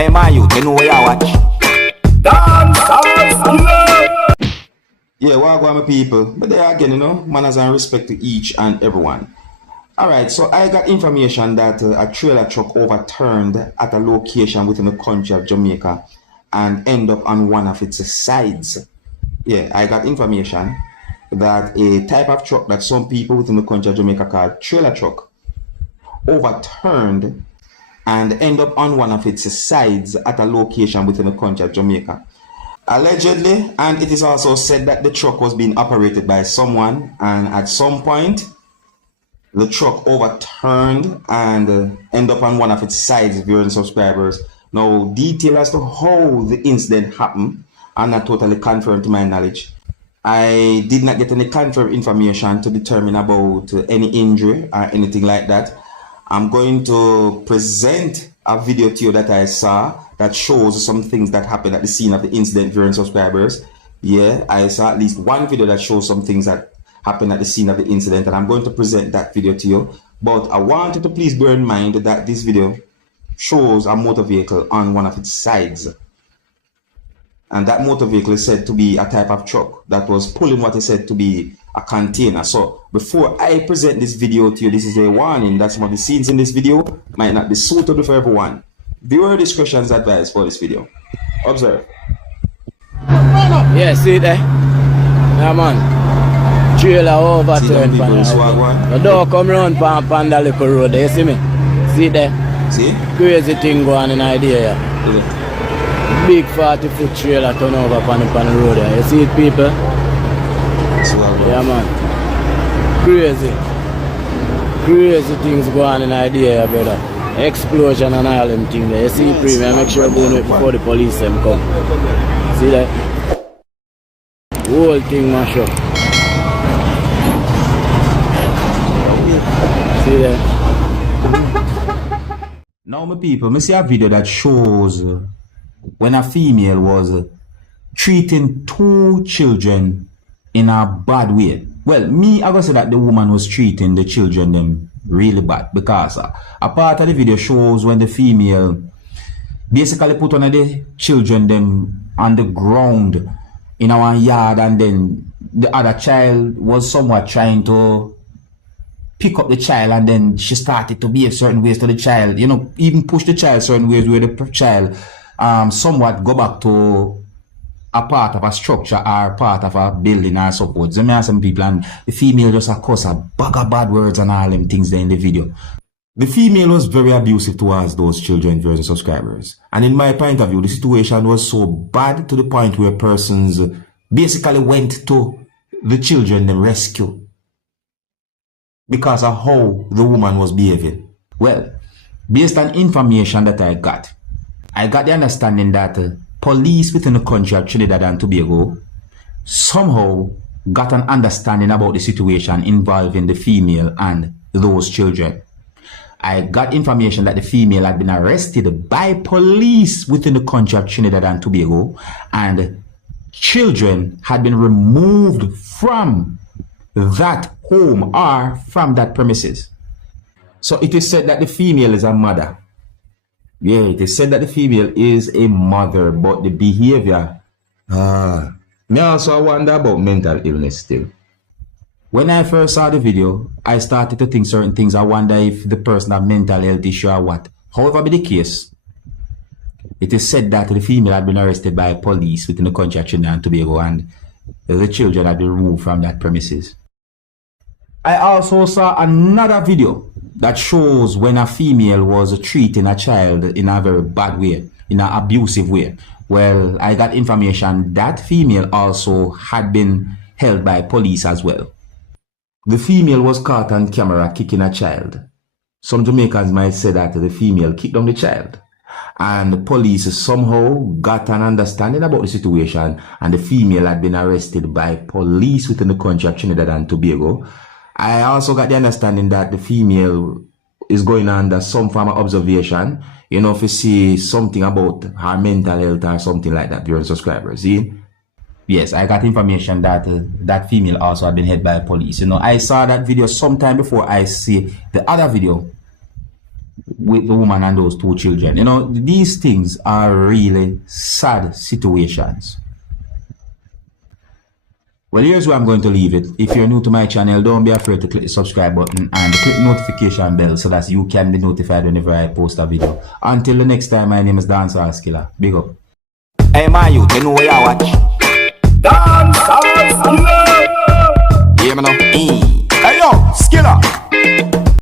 Hey man, you know where you watch. Dancehall skilla. Yeah, welcome my people. But there again, manners and respect to each and everyone. Alright, so I got information that a trailer truck overturned at a location within the country of Jamaica and end up on one of its sides. Yeah, I got information that a type of truck that some people within the country of Jamaica call trailer truck overturned and end up on one of its sides at a location within the country of Jamaica. Allegedly, and it is also said that the truck was being operated by someone, and at some point the truck overturned and end up on one of its sides, viewers and subscribers. Now, detail as to how the incident happened are not totally confirmed to my knowledge. I did not get any confirmed information to determine about any injury or anything like that. I'm going to present a video to you that I saw that shows some things that happened at the scene of the incident, viewers and subscribers. Yeah, I saw at least one video that shows some things that happened at the scene of the incident, and I'm going to present that video to you. But I want you to please bear in mind that this video shows a motor vehicle on one of its sides. And that motor vehicle is said to be a type of truck that was pulling what is said to be a container. So before I present this video to you, this is a warning that some of the scenes in this video might not be suitable for everyone. Viewer discretion is advised for this video. Observe. Yeah, see there? Yeah, man. Trailer overturned. The door come round pan the little road there, you see me? See there? See? Crazy thing going on idea here. Big 40-foot trailer turn over on the road there. You see it, people? Yeah, man. Crazy. Crazy things going on in idea here, brother. Explosion and all them things there. You see it, premium. Make sure you go it before the police them come. See that? Whole thing mash up. See that? Now, my people, I see a video that shows when a female was treating two children in a bad way. Well, I gotta say that the woman was treating the children them really bad, because a part of the video shows when the female basically put one of the children them on the ground in our yard, and then the other child was somewhat trying to pick up the child, and then she started to behave certain ways to the child, even push the child certain ways where the child somewhat go back to a part of a structure or part of a building or support. So, I some people, and the female just cuss a bag of bad words and all them things there in the video. The female was very abusive towards those children, viewers and subscribers. And in my point of view, the situation was so bad to the point where persons basically went to the children to rescue because of how the woman was behaving. Well, based on information that I got the understanding that police within the country of Trinidad and Tobago somehow got an understanding about the situation involving the female and those children. I got information that the female had been arrested by police within the country of Trinidad and Tobago, and children had been removed from that home or from that premises. So it is said that the female is a mother. Yeah, it is said that the female is a mother, but the behavior, me also wonder about mental illness still. When I first saw the video, I started to think certain things. I wonder if the person had mental health issue or what. However be the case, it is said that the female had been arrested by police within the country of Trinidad and Tobago, and the children had been removed from that premises. I also saw another video that shows when a female was treating a child in a very bad way, in an abusive way. Well, I got information that female also had been held by police as well. The female was caught on camera kicking a child. Some Jamaicans might say that the female kicked down the child. And the police somehow got an understanding about the situation, and the female had been arrested by police within the country of Trinidad and Tobago. I also got the understanding that the female is going under some form of observation, if you see something about her mental health or something like that, viewers and subscribers, see? Yes, I got information that that female also had been held by police. I saw that video sometime before I see the other video with the woman and those 2 children. You know, these things are really sad situations. Well, here's where I'm going to leave it. If you're new to my channel, don't be afraid to click the subscribe button and click the notification bell so that you can be notified whenever I post a video. Until the next time, my name is Dancehall Skilla. Big up. Hey, my youth, you know where you watch.